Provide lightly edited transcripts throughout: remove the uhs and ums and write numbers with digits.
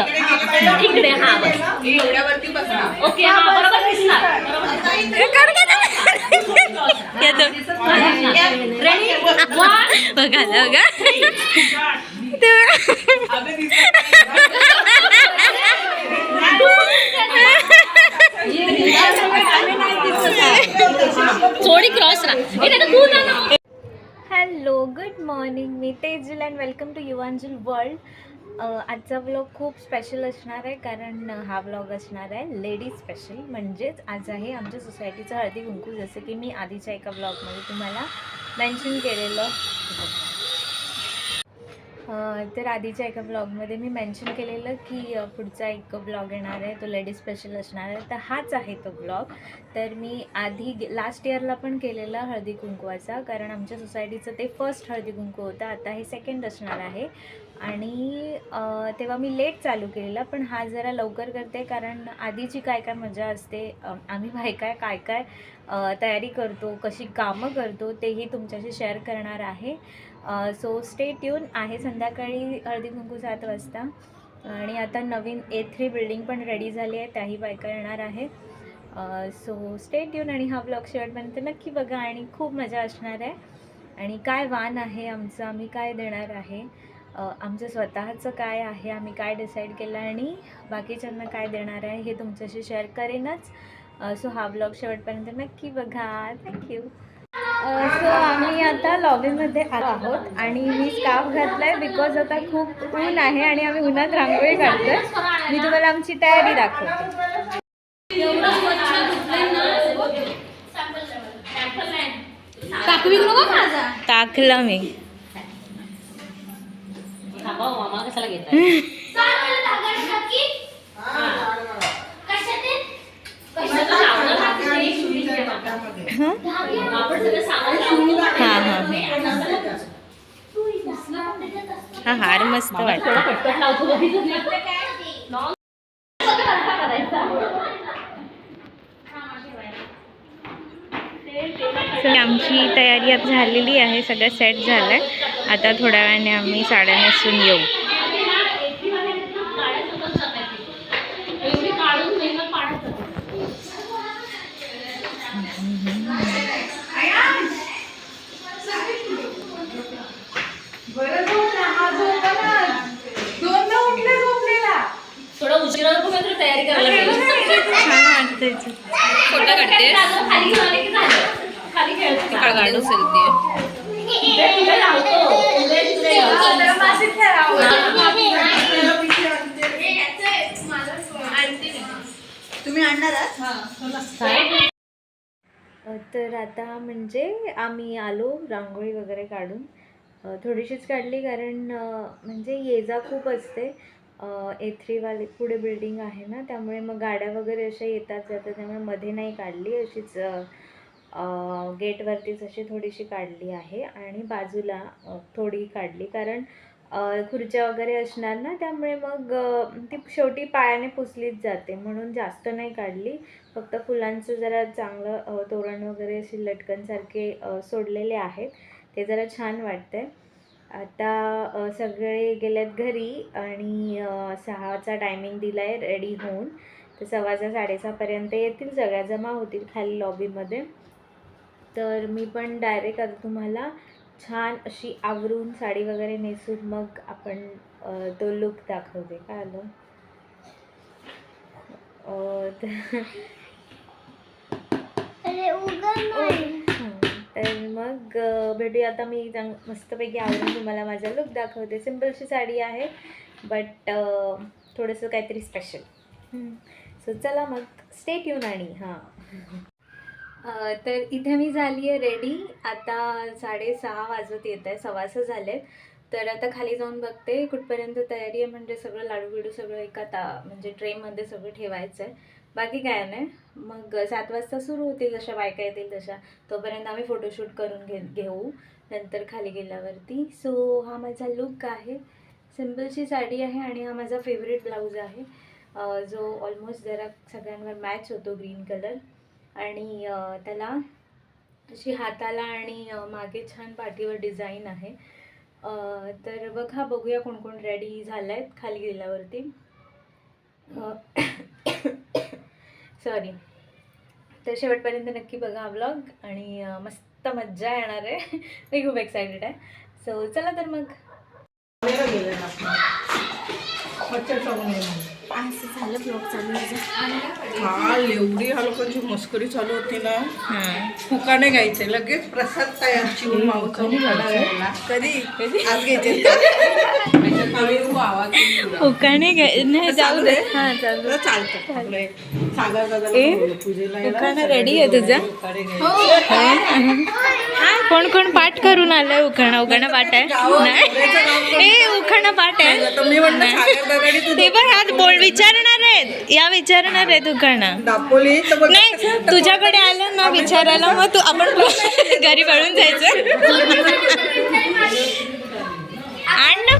असं इकडे. हा बस एवढ्यावरती बसणार. ओके. हा बरोबर दिसणार. रेडी बघा बघा थोडी क्रॉस राहा. हॅलो गुड मॉर्निंग, मी Tejal and welcome to Yuvanjal world. आजचा व्लॉग खूप स्पेशल असणार आहे कारण हा व्लॉग असणार आहे लेडीज स्पेशल. म्हणजेच आज आहे आमच्या सोसायटीचं हळदी कुंकू. जसं की मी आधीच्या एका व्लॉगमध्ये तुम्हाला मेन्शन केलेलं. तर आधीच्या एका ब्लॉगमध्ये मी मेन्शन केलेलं की पुढचा एक ब्लॉग येणार आहे तो लेडीज स्पेशल असणार आहे. तर हाच आहे तो ब्लॉग. तर मी आधी लास्ट इयरला पण केलेला हळदी कुंकवाचा, कारण आमच्या सोसायटीचं ते फर्स्ट हळदी कुंकू होतं. आता हे सेकंड असणार आहे आणि तेव्हा मी लेट चालू केलेला, पण हा जरा लवकर करते कारण आधीची काय काय मजा असते, आम्ही बायका काय काय तयारी करतो, कशी कामं करतो तेही तुमच्याशी शेअर करणार आहे. So stay tune. आहे संध्याकाळी हळदी कुंकू 7 वाजता आणि आता नवीन A3 बिल्डिंग पण रेडी झाली आहे, त्याही बायका येणार आहे. सो स्टे ट्यून आणि हा ब्लॉग शेवटपर्यंत नक्की बघा आणि खूप मजा असणार आहे. आणि काय वाण आहे आमचं, आम्ही काय देणार आहे, आमचं स्वतःचं काय आहे, आम्ही काय डिसाईड केलं आणि बाकीच्यांना काय देणार आहे हे तुमच्याशी शेअर करेनच. सो हा ब्लॉग शेवटपर्यंत नक्की बघा. थँक्यू. सो आम्ही आता लॉबीमध्ये आलो आहोत आणि मी स्कार्फ घातला आहे बिकॉज आता खूप ऊन आहे आणि आम्ही उन्हात रांगोळी काढतोय. मी तुम्हाला आमची तयारी दाखवते. टाकलं मी. कशाला घेत हा हार मस्त वाटतो. आमची तयारी आता झालेली आहे, सगळं सेट झालंय. आता थोड्या वेळाने आम्ही साड्या नेसून येऊ. थोडा उशिरा तयारी करायला छान वाटतंय. फोटो काढते खाली खेळते काढू तुम्ही आणणार आहात? तर आता म्हणजे आम्ही आलो रांगोळी वगैरे काढून. थोडीशीच काढली कारण म्हणजे ये जा खूप असते. A3 वाली पुढे बिल्डिंग आहे ना, त्यामुळे मग गाड्या वगैरे अशा येतात जातात, त्यामुळे मध्ये नाही काढली. अशीच गेटवरतीच अशी थोडीशी काढली आहे आणि बाजूला थोडी काढली कारण खुर्च्या वगैरे असणार ना, त्यामुळे मग ती शेवटी पायाने पुसलीच जाते म्हणून जास्त नाही काढली. फक्त फुलांचं जरा चांगलं तोरण वगैरे असे लटकनसारखे सोडलेले आहेत, ते जरा छान वाटतंय. आता सगळे गेलेत घरी आणि 6चा टायमिंग दिला आहे रेडी होऊन. तर 6:15 6:30पर्यंत येतील, सगळ्या जमा होतील खाली लॉबीमध्ये. तर मी पण डायरेक्ट आता तुम्हाला छान अशी आवरून साडी वगैरे नेसून मग आपण तो लुक दाखवते. काय आलं तर मग भेटूया. आता मी मस्तपैकी आवरून तुम्हाला माझा लुक दाखवते. सिम्पलशी साडी आहे बट थोडंसं काहीतरी स्पेशल. सो चला मग स्टे ट्यून. आणि तर इथे मी झाली आहे रेडी. आता 6:30 वाजत येत आहे, 6:15 झाले. तर आता खाली जाऊन बघते कुठपर्यंत तयारी आहे. म्हणजे सगळं लाडू बिडू सगळं एका म्हणजे ट्रेमध्ये सगळं ठेवायचं आहे, बाकी काय नाही. मग 7 वाजता सुरू होतील, जशा बायका येतील तशा. तोपर्यंत आम्ही फोटोशूट करून घेऊ नंतर खाली गेल्यावरती. सो हा माझा लुक आहे. सिम्पलची साडी आहे आणि हा माझा फेवरेट ब्लाऊज आहे, जो ऑलमोस्ट जरा सगळ्यांवर मॅच होतो, ग्रीन कलर. आणि त्याला अशी हाताला आणि मागे छान पाठीवर डिझाईन आहे. तर बघूया कोण कोण रेडी झालं आहेत खाली गेल्यावरती. सॉरी. तर शेवटपर्यंत नक्की बघा हा ब्लॉग आणि मस्त मज्जा येणार आहे. मी खूप एक्सायटेड आहे. सो चला तर मग. असं झालं ब्लॉग चालू काल एवढी ह्या लोकांची मस्करी चालू होती ना. फुकाने घ्यायचे लगेच प्रसाद तयार चिवून माऊ कधी आज घ्यायचे उकाने नाही जाऊ दे. हां चालू उखाणा रेडी आहे तुझा. कोण कोण पाठ करून आलंय उखाणा. उखाणा पाठ आहे नाही उखाणा पाठ आहे. ते बघ आज बोल विचारणार आहेत या विचारणार आहेत उखाणा नाही तुझ्याकडे आलं ना विचारायला मग तू आपण घरी पळून जायचं. आण ना.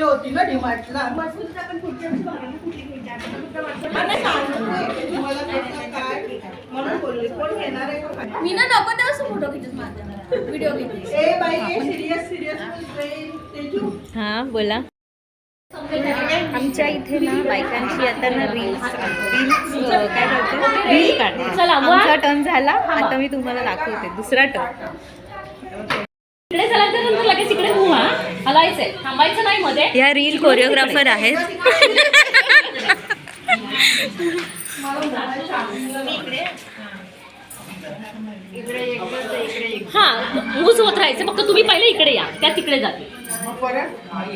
होती ना डिमार्टला. मी ना नको तेव्हा फोटो खिचत माझा व्हिडिओ घेते. ए बाई सिरियस हां बोला. आमच्या इथे ना बायकांची आता ना रील्स काय करते रील काढते. चला आमचा टर्न झाला. आता मी तुम्हाला दाखवते दुसरा टर्न. इकडे झाल्यानंतर लगेच इकडे हुआ हलायचंय थांबायचं नाही मध्ये. या रील कोरिओग्राफर आहेत. हा मूज होत राहायचं फक्त तुम्ही पहिले इकडे या त्या तिकडे जाते. मग परत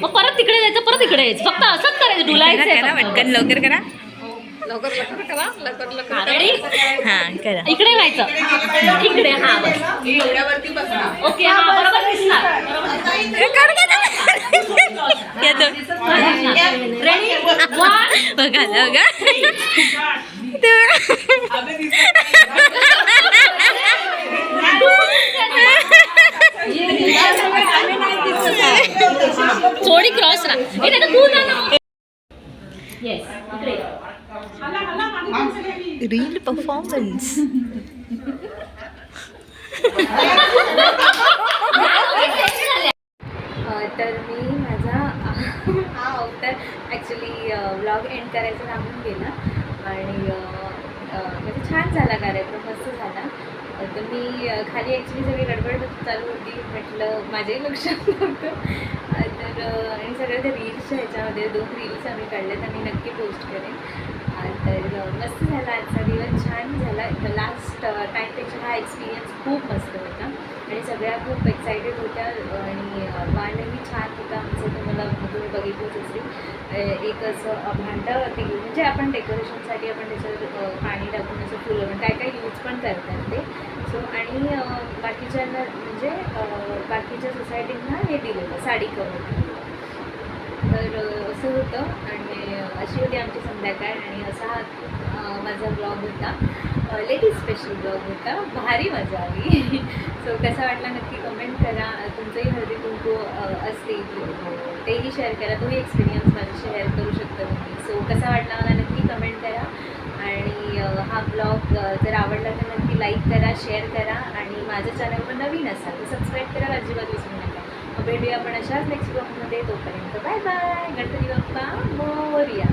मग परत तिकडे जायचं, परत इकडे यायचं, फक्त असंच करायचं, डुलायचं पटकन लवकर करा. लवकर लवकर करा, लवकर लवकर करा. रेडी? हा करा. इकडे व्हायचं, इकडे हा बस. एवढ्यावरती बसणार. ओके हा बरोबर दिसणार, बरोबर रेडी वन बघा बघा. थोडी क्रॉस राहा, हे नाही तर तू ना. येस इकडे रील परफॉर्मन्स. तर मी माझा हा अवतार ॲक्च्युली व्लॉग एंड करायचं थांबून गेला आणि म्हणजे छान झाला कार्यक्रम, मस्त झाला. तर मी खाली ॲक्च्युली सगळी गडबड चालू होती, म्हटलं माझ्याही लक्षात नव्हतं. तर आणि सगळ्या त्या रील्सच्या ह्याच्यामध्ये 2 रील्स आम्ही काढल्यात, आम्ही नक्की पोस्ट करेन. तर मस्त झाला आजचा दिवस, छान झाला. लास्ट टाईमपेक्षा हा एक्सपिरियन्स खूप मस्त होता आणि सगळ्या खूप एक्सायटेड होत्या आणि वाणही छान होता आमचं. तुम्हाला तुम्ही बघितलंच असेल, एक असं भांडं ते म्हणजे आपण डेकोरेशनसाठी आपण त्याच्यावर पाणी टाकून असं फुलं काय काय यूज पण करतात ते. सो आणि बाकीच्यांना म्हणजे बाकीच्या सोसायटींना हे दिलेलं साडी कवर दिलेलं. तर असं होतं आणि अशी होती आमची संध्याकाळ आणि असा हा माझा ब्लॉग होता, लेडीज स्पेशल ब्लॉग होता. भारी मजा आली. सो कसा वाटला नक्की कमेंट करा. तुमचंही हळदी कुंकू असतील तेही शेअर करा, तोही एक्सपिरियन्स माझी शेअर करू शकता तुम्ही. सो कसा वाटला मला नक्की कमेंट करा आणि हा ब्लॉग जर आवडला तर नक्की लाईक करा, शेअर करा आणि माझ्या चॅनलवर नवीन असाल तर सबस्क्राईब करायला अजिबात विसरू नका. भेटूया आपण अशाच नेक्स्ट ब्लॉगमध्ये. तोपर्यंत बाय बाय. गणपती बाप्पा मोरया.